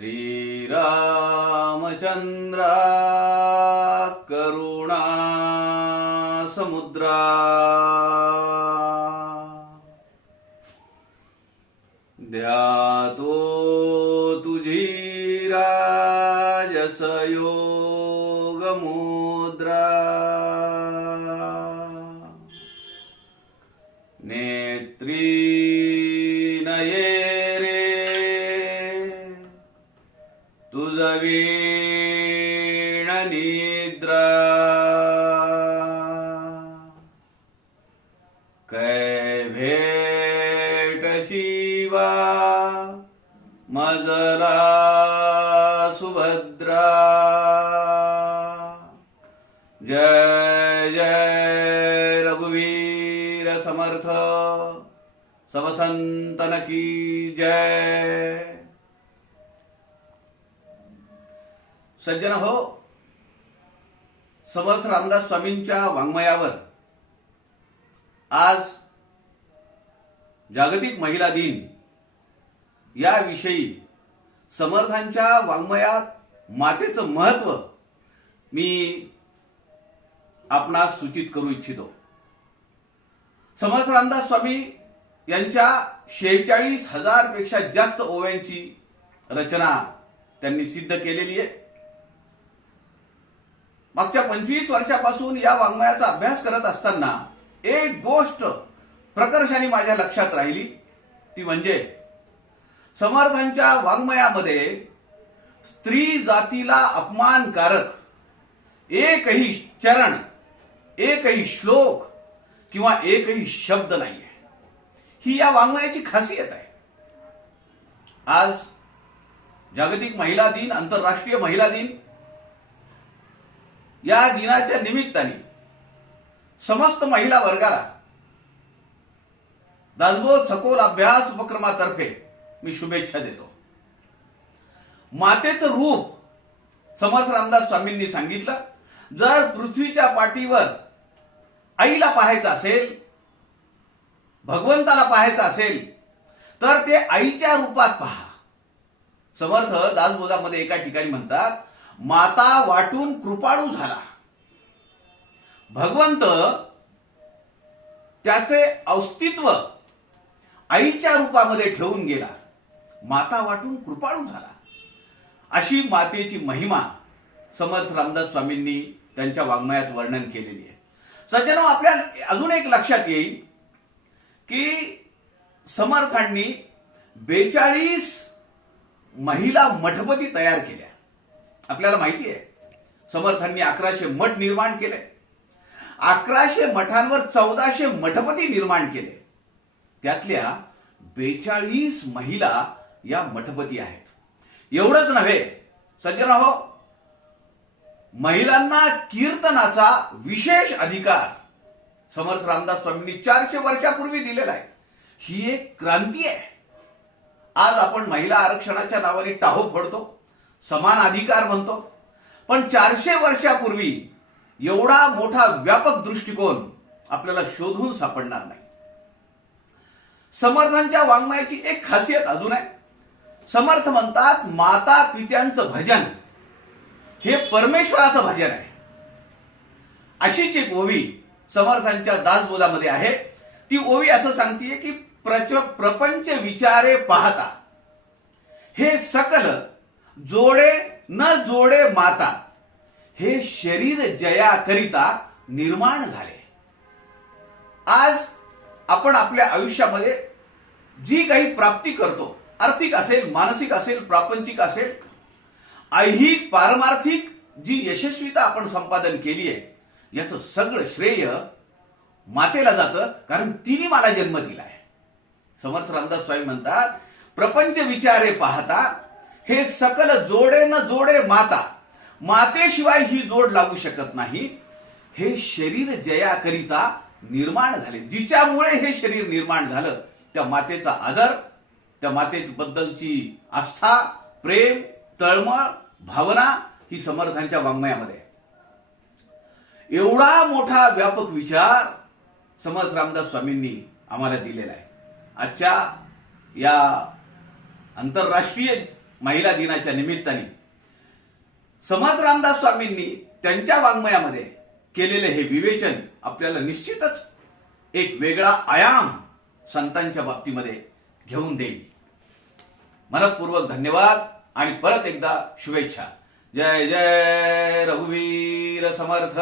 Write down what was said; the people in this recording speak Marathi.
श्रीरामचन्द्रा करुणा समुद्रा। ध्यातो तुझी राजसयोगमुद्रा। निद्रा। कै भेट शिवा मजरा सुभद्रा। जय जय रघुवीर समर्थ सबसंतन की जय। सज्जन हो. समर्थ रामदास स्वामींच्या वाङ्मयावर आज जागतिक महिला दिन. याविषयी समर्थांच्या वाङ्मयात मातेचं महत्त्व मी आपणास सूचित करू इच्छितो. समर्थ रामदास स्वामी यांच्या शेहेचाळीस हजारपेक्षा जास्त ओव्यांची रचना त्यांनी सिद्ध केलेली आहे. मागच्या पंचवीस वर्षापासून या वाङ्मयाचा अभ्यास करत असताना एक गोष्ट प्रकर्षाने माझ्या लक्षात राहिली. ती म्हणजे समर्थांच्या वाङ्मयामध्ये स्त्री जातीला अपमानकारक एकही चरण एकही श्लोक किंवा एकही शब्द नाहीये. ही या वाङ्मयाची खासियत आहे. आज जागतिक महिला दिन आंतरराष्ट्रीय महिला दिन या दिनाच्या निमित्ताने समस्त महिला वर्गाला दासबोध सखोल अभ्यास उपक्रमातर्फे मी शुभेच्छा देतो. मातेचं रूप समर्थ रामदास स्वामींनी सांगितलं. जर पृथ्वीच्या पाठीवर आईला पाहायचं असेल भगवंताला पाहायचं असेल तर ते आईच्या रूपात पहा. समर्थ दासबोधामध्ये एका ठिकाणी म्हणतात माता वाटून कृपाळू झाला. भगवंत त्याचे अस्तित्व आईच्या रूपामध्ये ठेवून गेला. माता वाटून कृपाळू झाला. अशी मातेची महिमा समर्थ रामदास स्वामींनी त्यांच्या वाङ्मयात वर्णन केलेली आहे. सज्जनो आपल्या अजून एक लक्षात येईल की समर्थांनी बेचाळीस महिला मठपती तयार केल्या. आपल्याला माहिती आहे. समर्थांनी अकराशे मठ निर्माण केले. अकराशे मठांवर चौदाशे मठपती निर्माण केले. त्यातल्या बेचाळीस महिला या मठपती आहेत. एवढंच नव्हे सज्जनाहो हो महिलांना कीर्तनाचा विशेष अधिकार समर्थ रामदास स्वामींनी चारशे वर्षापूर्वी दिलेला आहे. ही एक क्रांती आहे. आज आपण महिला आरक्षणाच्या नावाने टाहो फोडतो समान अधिकार म्हणतो पण चारशे वर्षापूर्वी एवढा मोठा व्यापक दृष्टिकोन आपल्याला शोधून सापडणार नाही. समर्थांच्या वाङ्मयाची एक खासियत अजून आहे. समर्थ म्हणतात माता पित्यांचं भजन हे परमेश्वराचं भजन आहे. अशीच एक ओवी समर्थांच्या दासबोधामध्ये आहे ती ओवी असं सांगतीये की प्रच प्रपंच विचारे पाहता. हे सकल जोडे न जोडे माता. हे शरीर जया करिता निर्माण झाले. आज आपण आपल्या आयुष्यामध्ये जी काही प्राप्ती करतो आर्थिक असेल मानसिक असेल प्रापंचिक असेल ऐहिक पारमार्थिक जी यशस्वीता आपण संपादन केली आहे याचं सगळं श्रेय मातेला जातं कारण तिने मला जन्म दिला आहे समर्थ रामदास स्वामी म्हणतात प्रपंच विचारे पाहता हे सकल जोडे न जोडे माता. मातेशिवाय ही जोड लागू शकत नाही. हे शरीर जयाकरिता निर्माण झाले. जिच्यामुळे हे शरीर निर्माण झालं त्या मातेचा आदर त्या मातेबद्दलची आस्था प्रेम तळमळ भावना ही समर्थांच्या वाङ्मयामध्ये आहे. एवढा मोठा व्यापक विचार समर्थ रामदास स्वामींनी आम्हाला दिलेला आहे. आजच्या या आंतरराष्ट्रीय महिला दिनाच्या निमित्ताने समर्थ रामदास स्वामींनी त्यांच्या वाङ्मयामध्ये केलेले हे विवेचन आपल्याला निश्चितच एक वेगळा आयाम संतांच्या बाबतीमध्ये घेऊन देईल. मनपूर्वक धन्यवाद आणि परत एकदा शुभेच्छा. जय जय रघुवीर समर्थ!